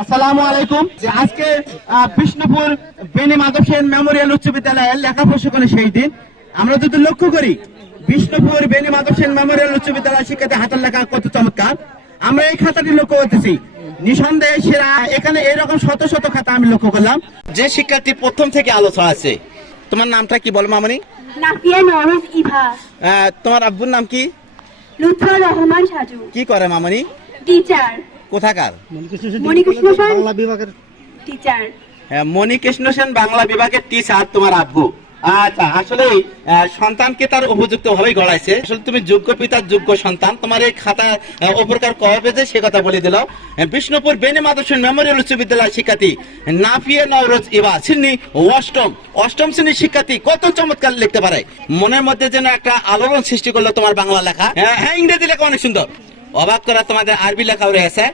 আসসালামু আলাইকুম। যে আজকে বিষ্ণুপুর বেনি মাধব সেন মেমোরিয়াল উচ্চ বিদ্যালয়ের লেখা প্রশিক্ষণের সেই দিন। আমরা যদি লক্ষ্য করি বিষ্ণুপুর বেনি মাধব সেন মেমোরিয়াল উচ্চ বিদ্যালয় শিক্ষার্থী হাতের লেখা কত চমৎকার। আমরা এই খাতাটি লক্ষ্য করতেছি। নিঃসন্দেহে সেরা এখানে এরকম শত শত খাতা আমি লক্ষ্য করলাম। যে শিক্ষার্থী প্রথম থেকে আলোচনা আছে তোমার নামটা কি বলো মামনি? নাফিয়া নরজ ইভা। আহ, তোমার আব্বুর নাম কি? লুৎফর রহমান সাজু। কি করে মামনি? টিচার। কোথাকার? মণিকৃষ্ণ সেন টিচার হ্যাঁ, মণিকৃষ্ণ সেন বাংলা বিভাগের টিচার তোমার আব্বু। আচ্ছা আসলে সন্তানকে তার উপযুক্ত ভাবেই গড়াইছে। আসলে তুমি যোগ্য পিতার যোগ্য সন্তান। তোমার এই খাতা উপকার কবে পেয়েছে সে কথা বলে দিল। বিষ্ণুপুর বেনে মাদর্শন মেমোরিয়াল উচ্চ বিদ্যালয় শিক্ষার্থী নাফিয়া নওরোজ ইবা শ্রেণি অষ্টম অষ্টম শ্রেণির শিক্ষার্থী কত চমৎকার লিখতে পারে। মনের মধ্যে যেন একটা আলোড়ন সৃষ্টি করল তোমার বাংলা লেখা। হ্যাঁ, হ্যাঁ ইংরেজি লেখা অনেক সুন্দর। অবাক করা তোমাদের আরবি লেখাও রয়েছে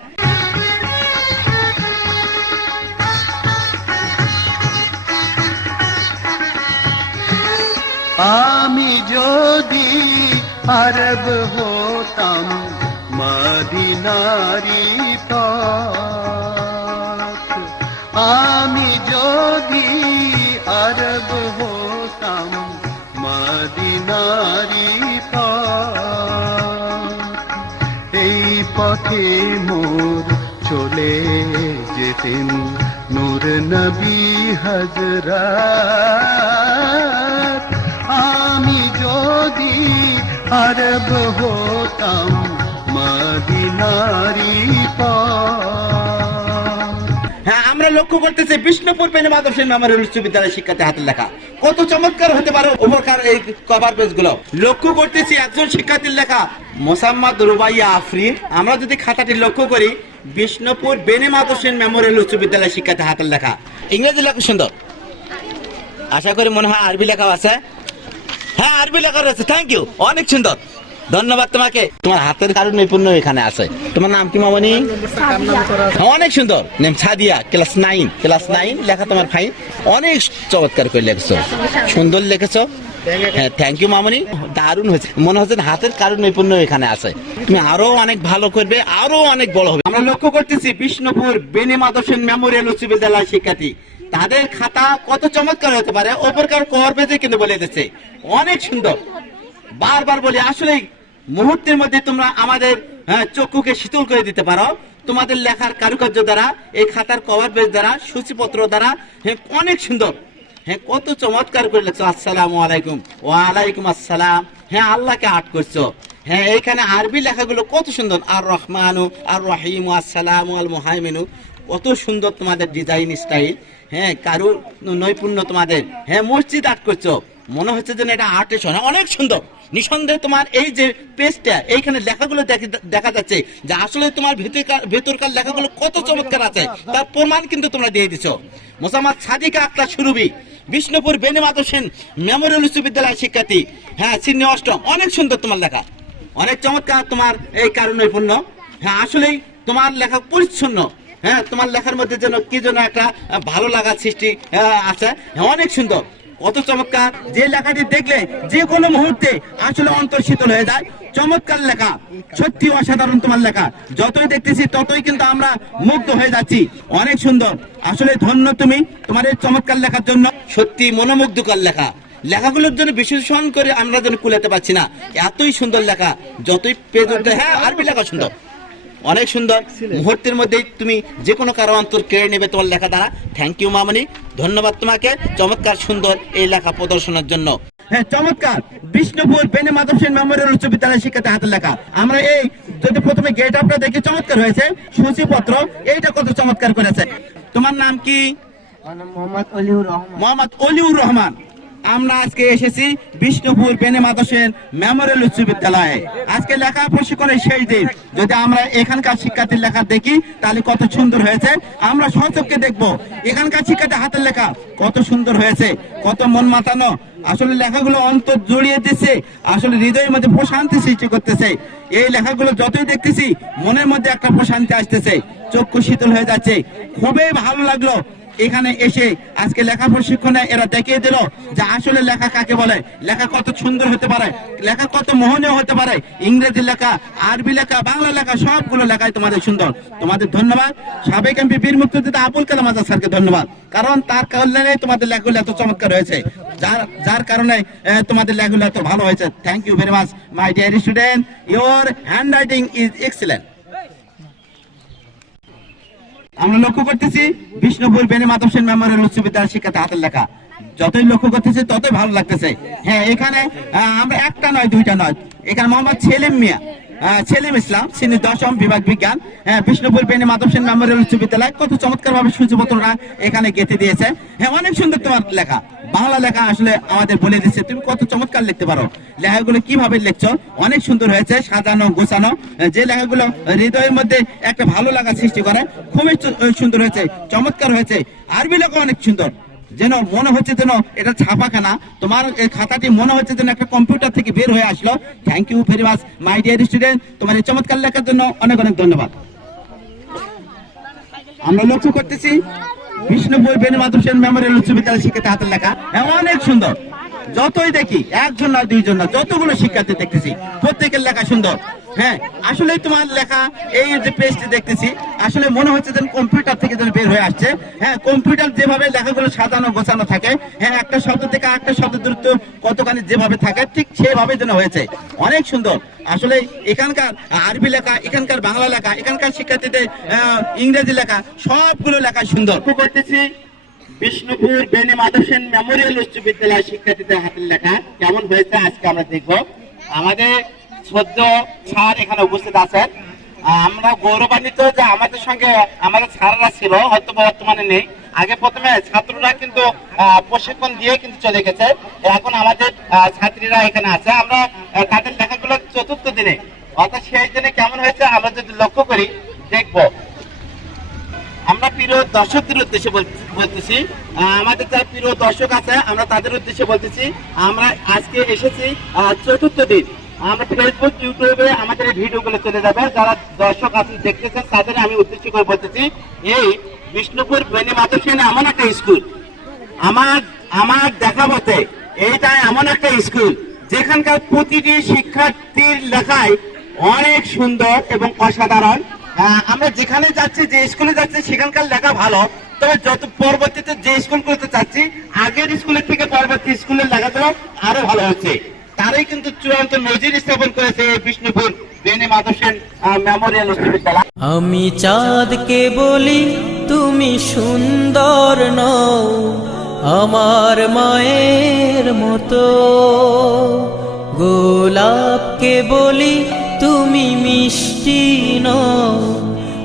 আমি যদি আরব হতাম মদিনারি পথ পথে মোর চলে যেতেন নূর নবী হজরা আমি যদি আরব হতাম মদিনারি লক্ষ্য করতেছি বিষ্ণুপুর পেনে মাধবসেন মেমোরিয়াল উচ্চ বিদ্যালয় শিক্ষার্থী হাতের লেখা। কত চমৎকার হতে পারে উপকার এই কভার পেজগুলো লক্ষ্য করতেছি একজন শিক্ষার্থীর লেখা, মোসাম্মদ রুবাইয়া আফরিন। আমরা যদি খাতাটি লক্ষ্য করি, বিষ্ণুপুর বেনে মাধবসেন মেমোরিয়াল উচ্চ বিদ্যালয় শিক্ষার্থী হাতের লেখা। ইংরেজি লেখা সুন্দর। আশা করি মনে হয় আরবি লেখাও আছে। হ্যাঁ আরবি লেখা রয়েছে। থ্যাংক ইউ অনেক সুন্দর। ধন্যবাদ তোমাকে। তোমার হাতের কারণ নৈপুণ্য এখানে আছে। তোমার নাম কি মামনি? অনেক সুন্দর। Name Sadia class nine. Class nine লেখা তোমার ফাইন অনেক চমৎকার করে লিখেছো। সুন্দর লিখেছো। হ্যাঁ থ্যাংক ইউ মামনি। দারুণ হয়েছে। মনে হচ্ছে হাতের কারণ নৈপুণ্য এখানে আছে। তুমি আরও অনেক ভালো করবে আরও অনেক বড় হবে। আমরা লক্ষ্য করতেছি বিষ্ণুপুর বেনি মাদর্শন মেমোরিয়াল উচ্চ বিদ্যালয় শিক্ষার্থী। তাদের খাতা কত চমৎকার হতে পারে ওপরকার কভার পেজে কিন্তু বলে দিচ্ছে। অনেক সুন্দর। বারবার বলি আসলে মুহূর্তের মধ্যে তোমরা আমাদের হ্যাঁ, চক্ষুকে শীতল করে দিতে পারো। তোমাদের লেখার কারুকার্য দ্বারা এই খাতার কভার পেজ দ্বারা সূচিপত্র দ্বারা হ্যাঁ, অনেক সুন্দর। হ্যাঁ কত চমৎকার করে লেখছো আসসালামু আলাইকুম ওয়ালাইকুম আসসালাম। হ্যাঁ আল্লাহকে আট করছ। হ্যাঁ এইখানে আরবি লেখাগুলো কত সুন্দর আর রহমানু আর রহিম আসসালামু আল মুহাইমিনু কত সুন্দর তোমাদের ডিজাইন স্টাইল হ্যাঁ কারু নৈপুণ্য তোমাদের। হ্যাঁ মসজিদ আর্ট করছ। মনে হচ্ছে যেন এটা আর্টিস্ট হয় অনেক সুন্দর। নিঃসন্দেহে তোমার এই যে পেজটা এইখানে লেখাগুলো দেখা যাচ্ছে যে আসলে তোমার ভেতরকার লেখাগুলো কত চমৎকার আছে তার প্রমাণ কিন্তু তোমরা দিয়ে দিছো। মোসাম্মদ সাদিকা আক্তার সুরভি বিষ্ণুপুর বেনে মাদসেন মেমোরিয়াল উচ্চ বিদ্যালয় শিক্ষার্থী। হ্যাঁ সিনি অষ্টম। অনেক সুন্দর তোমার লেখা। অনেক চমৎকার তোমার এই কারণ নৈপুণ্য হ্যাঁ আসলেই তোমার লেখা পরিচ্ছন্ন। হ্যাঁ তোমার লেখার মধ্যে যেন কি যেন একটা ভালো লাগার সৃষ্টি আছে। হ্যাঁ, অনেক সুন্দর। কত চমৎকার যে লেখাটি দেখলে যে কোনো মুহূর্তে আসলে অন্তর শীতল হয়ে যায়। চমৎকার লেখা সত্যি অসাধারণ তোমার লেখা। যতই দেখতেছি, ততই কিন্তু আমরা মুগ্ধ হয়ে যাচ্ছি। অনেক সুন্দর। আসলে ধন্য তুমি তোমার এই চমৎকার লেখার জন্য। সত্যি মনোমুগ্ধকর লেখা। লেখাগুলোর জন্য বিশ্লেষণ করে আমরা যেন কুলাতে পারছি না। এতই সুন্দর লেখা, যতই পেজ হ্যাঁ আরবি লেখা সুন্দর। অনেক সুন্দর মুহূর্তের মধ্যেই তুমি যে কোনো কারও অন্তর কেড়ে নেবে তোমার লেখা দ্বারা। থ্যাংক ইউ মামনি। ধন্যবাদ তোমাকে। চমৎকার সুন্দর এই লেখা প্রদর্শনের জন্য। হ্যাঁ চমৎকার। বিষ্ণুপুর বেনে মাধব সেন মেমোরিয়াল উচ্চ বিদ্যালয় শিক্ষার্থী হাতের লেখা। আমরা এই যদি প্রথমে গেট আপটা দেখি চমৎকার হয়েছে। সূচিপত্র এইটা কত চমৎকার করেছে। তোমার নাম কি? মোহাম্মদ অলিউর রহমান। মোহাম্মদ অলিউর রহমান। আমরা আজকে এসেছি বিষ্ণুপুর বেনে মাদসেন মেমোরিয়াল উচ্চ বিদ্যালয়ে। আজকে লেখা প্রশিক্ষণের শেষ দিন। যদি আমরা এখানকার শিক্ষার্থীর লেখা দেখি, তাহলে কত সুন্দর হয়েছে। আমরা সচক্ষে দেখব, এখানকার শিক্ষার্থী হাতের লেখা কত সুন্দর হয়েছে, কত মন মাতানো। আসলে লেখাগুলো অন্তর জড়িয়ে দিচ্ছে, আসলে হৃদয়ের মধ্যে প্রশান্তি সৃষ্টি করতেছে। এই লেখাগুলো যতই দেখতেছি, মনের মধ্যে একটা প্রশান্তি আসতেছে। চক্ষু শীতল হয়ে যাচ্ছে। খুবই ভালো লাগল। এখানে এসে আজকে লেখা প্রশিক্ষণে এরা দেখিয়ে দিল যে আসলে লেখা কাকে বলে? লেখা কত সুন্দর হতে পারে, লেখা কত মোহনীয় হতে পারে। ইংরেজি লেখা, আরবি লেখা, বাংলা লেখা, সবগুলো লেখাই তোমাদের সুন্দর। তোমাদের ধন্যবাদ। সাবেক এমপি বীর মুক্তিযোদ্ধা আবুল কালাম আজাদ স্যারকে ধন্যবাদ। কারণ তার কল্যাণে তোমাদের লেখাগুলো এত চমৎকার হয়েছে। যার যার কারণে তোমাদের লেখাগুলো এত ভালো হয়েছে। Thank you very much my dear student your handwriting is excellent আমরা লক্ষ্য করতেছি বিষ্ণুপুর বেনি মাধব সেন মেমোরিয়াল উচ্চ বিদ্যালয় শিক্ষাতে হাতের লেখা। যতই লক্ষ্য করতেছি, ততই ভালো লাগতেছে। হ্যাঁ এখানে আমরা একটা নয়, দুইটা নয়। এখানে মোহাম্মদ সেলিম মিয়া সেলিম ইসলাম তিনি দশম বিভাগ বিজ্ঞান বিষ্ণুপুর বেনি মাধব সেন মেমোরিয়াল উচ্চ বিদ্যালয় কত চমৎকার ভাবে সূচিপত্রটা এখানে গেঁথে দিয়েছে। হ্যাঁ অনেক সুন্দর তোমার লেখা। বাংলা লেখা আসলে আমাদের বলে দিচ্ছে। তুমি কত চমৎকার লিখতে পারো। লেখাগুলো কীভাবে লিখছো? অনেক সুন্দর হয়েছে, সাজানো, গোছানো। যে লেখাগুলো হৃদয়ের মধ্যে একটা ভালো লাগা সৃষ্টি করে, খুবই সুন্দর হয়েছে, চমৎকার হয়েছে। আরবি লেখা অনেক সুন্দর। যেন মনে হচ্ছে যেন এটা ছাপাখানা। তোমার খাতাটি মনে হচ্ছে যেন একটা কম্পিউটার থেকে বের হয়ে আসলো। Thank you very much my dear student তোমার এই চমৎকার লেখার জন্য অনেক অনেক ধন্যবাদ। আমরা লক্ষ্য করতেছি বিষ্ণুপুর বেনু মাধবসেন মেমোরিয়াল উচ্চ বিদ্যালয় শিক্ষিত হাতের লেখা। হ্যাঁ, অনেক সুন্দর। যতই দেখি, একজন না দুইজন না, যতগুলো শিক্ষার্থী দেখতেছি, প্রত্যেকের লেখা সুন্দর। হ্যাঁ আসলে তোমার লেখা, এই যে পেজটি দেখতেছি, আসলে মনে হচ্ছে যেন কম্পিউটার থেকে যেন বের হয়ে আসছে। হ্যাঁ কম্পিউটার যেভাবে লেখাগুলো সাজানো, গোছানো থাকে হ্যাঁ একটা শব্দ থেকে একটা শব্দ দূরত্ব কতখানি যেভাবে থাকে, ঠিক সেভাবে যেন হয়েছে। অনেক সুন্দর। আসলে এখানকার আরবি লেখা, এখানকার বাংলা লেখা, এখানকার শিক্ষার্থীদের ইংরেজি লেখা, সবগুলো লেখা সুন্দর। করতেছি বিষ্ণুপুর বেনি মাধবসেন মেমোরিয়াল উচ্চ বিদ্যালয় শিক্ষার্থীদের হাতের লেখা। কেমন হয়েছে আজকে আমরা দেখব। আমাদের সদ্য স্যার এখানে উপস্থিত আছেন। আমরা গৌরবান্বিত যে আমাদের সঙ্গে আমাদের স্যাররা ছিল, হয়তো বর্তমানে নেই। আগে প্রথমে ছাত্ররা কিন্তু প্রশিক্ষণ দিয়ে কিন্তু চলে গেছে। এখন আমাদের ছাত্রীরা এখানে আছে। আমরা তাদের লেখাগুলো চতুর্থ দিনে। অর্থাৎ সেই দিনে কেমন হয়েছে আমরা যদি লক্ষ্য করি, দেখব। আমরা প্রিয় দর্শকদের উদ্দেশ্যে বলতেছি আমাদের যারা প্রিয় দর্শক আছে, আমরা তাদের উদ্দেশ্যে বলতেছি, আমরা আজকে এসেছি চতুর্থ দিন। আমরা ফেসবুক ইউটিউবে আমাদের এই ভিডিওগুলো চলে যাবে। যারা দর্শক আছেন দেখতেছেন, তাদের আমি উদ্দেশ্য করে বলতেছি, এই বিষ্ণুপুর বেনি মাদ্রাসা এমন একটা স্কুল। আমার আমার দেখা মতে এইটা এমন একটা স্কুল, যেখানকার প্রতিটি শিক্ষার্থীর লেখায় অনেক সুন্দর এবং অসাধারণ আমরা যেখানে যাচ্ছি, যে স্কুলে যাচ্ছি, সেখানকার লেখা ভালো। তবে যত পরবর্তীতে যে স্কুলগুলোতে যাচ্ছি আগের স্কুলের থেকে পরবর্তী স্কুলের লেখাগুলো আরও ভালো হচ্ছে। তারাই কিন্তু চূড়ান্ত নজির স্থাপন করেছে বিষ্ণুপুর বেনে মাধবসেন মেমোরিয়াল উচ্চ আমি চাঁদকে বলি, তুমি সুন্দর নও, আমার মায়ের মতো। গোলাপকে বলি, তুমি মিষ্টি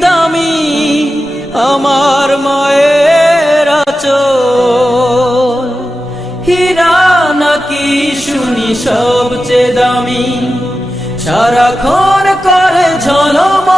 দামি আমার মায়ের আচল। হীরা নাকি শুনি সবচেয়ে দামি? সারাক্ষণ করে ঝলমল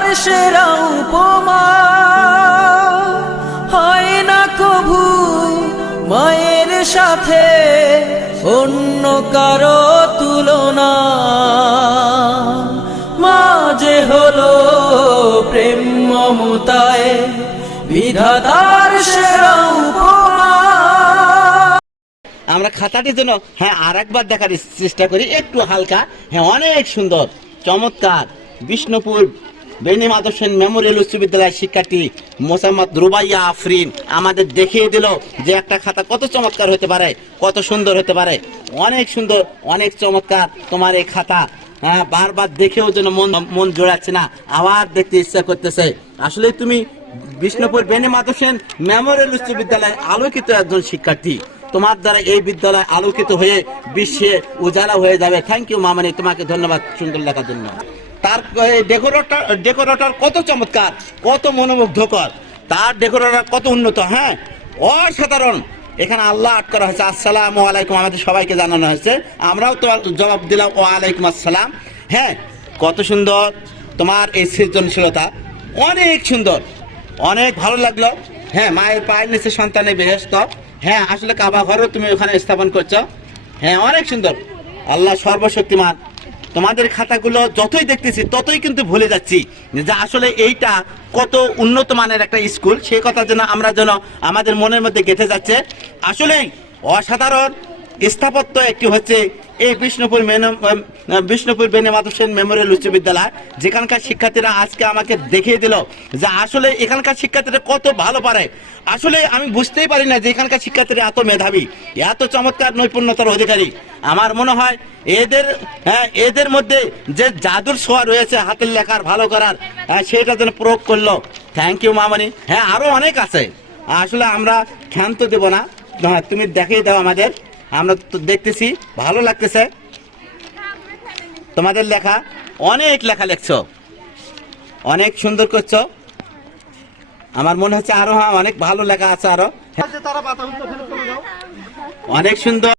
সেরা উপমা। হয় না কভু মায়ের সাথে অন্য কারও তুলনা। মা হলো প্রেম মমতায় বিধাতার সেরা আমরা খাতাটির জন্য হ্যাঁ আর একবার দেখার চেষ্টা করি, একটু হালকা হ্যাঁ অনেক সুন্দর, চমৎকার, বিষ্ণুপুর বেনি সেন মেমোরিয়াল উচ্চ বিদ্যালয়ের শিক্ষার্থী মোসাম্মদ রুবাইয়া আফরিন আমাদের দেখিয়ে দিল যে একটা খাতা কত চমৎকার হতে পারে, কত সুন্দর হতে পারে। অনেক সুন্দর, অনেক চমৎকার তোমার এই খাতা। হ্যাঁ বারবার দেখেও যেন মন মন জোড়াচ্ছে না, আবার দেখতে ইচ্ছা করতেছে। আসলে তুমি বিষ্ণুপুর বেনি মাধব সেন মেমোরিয়াল উচ্চ বিদ্যালয়ে আলোকিত একজন শিক্ষার্থী। তোমার দ্বারা এই বিদ্যালয় আলোকিত হয়ে বিশ্বে উজালা হয়ে যাবে। থ্যাংক ইউ মামানি। তোমাকে ধন্যবাদ সুন্দর লেখার জন্য। তার ডেকোরেটর ডেকোরেটর কত চমৎকার, কত মনোমুগ্ধকর। তার ডেকোরেটর কত উন্নত হ্যাঁ? অসাধারণ। এখানে আল্লাহ আট করা হয়েছে, আসসালামু আলাইকুম, আমাদের সবাইকে জানানো হয়েছে। আমরাও তোমার জবাব দিলাম ও আলাইকুম আসসালাম। হ্যাঁ কত সুন্দর তোমার এই সৃজনশীলতা। অনেক সুন্দর, অনেক ভালো লাগল। হ্যাঁ মায়ের পায়ের নিচে সন্তানের বেহেস্ত হ্যাঁ আসলে কাবা ঘরও তুমি ওখানে স্থাপন করছ। হ্যাঁ অনেক সুন্দর। আল্লাহ সর্বশক্তিমান। তোমাদের খাতাগুলো যতই দেখতেছি, ততই কিন্তু ভুলে যাচ্ছি যে আসলে এইটা কত উন্নত মানের একটা স্কুল। সেই কথা যেন আমরা যেন আমাদের মনের মধ্যে গেঁথে যাচ্ছে। আসলেই অসাধারণ স্থাপত্য একটি হচ্ছে এই বিষ্ণুপুর বিষ্ণুপুর বেনে মাধব সেন মেমোরিয়াল উচ্চ বিদ্যালয় যেখানকার শিক্ষার্থীরা আজকে আমাকে দেখিয়ে দিল যে আসলে এখানকার শিক্ষার্থীরা কত ভালো পারে। আসলে আমি বুঝতেই পারি না যে এখানকার শিক্ষার্থীরা এত মেধাবী এত চমৎকার নৈপুণ্যতার অধিকারী। আমার মনে হয় এদের হ্যাঁ এদের মধ্যে যে জাদুর ছোঁয়া রয়েছে হাতের লেখার ভালো করার হ্যাঁ, সেটা যেন প্রয়োগ করল। থ্যাংক ইউ মামনি। হ্যাঁ আরও অনেক আছে। আসলে আমরা ক্ষান্ত দেব না। হ্যাঁ, তুমি দেখিয়ে দাও আমাদের। আমরা তো দেখতেছি ভালো লাগতেছে। তোমাদের লেখা অনেক লেখা লেখছো। অনেক সুন্দর করছ। আমার মনে হচ্ছে আরও হ্যাঁ অনেক ভালো লেখা আছে আরও। অনেক সুন্দর।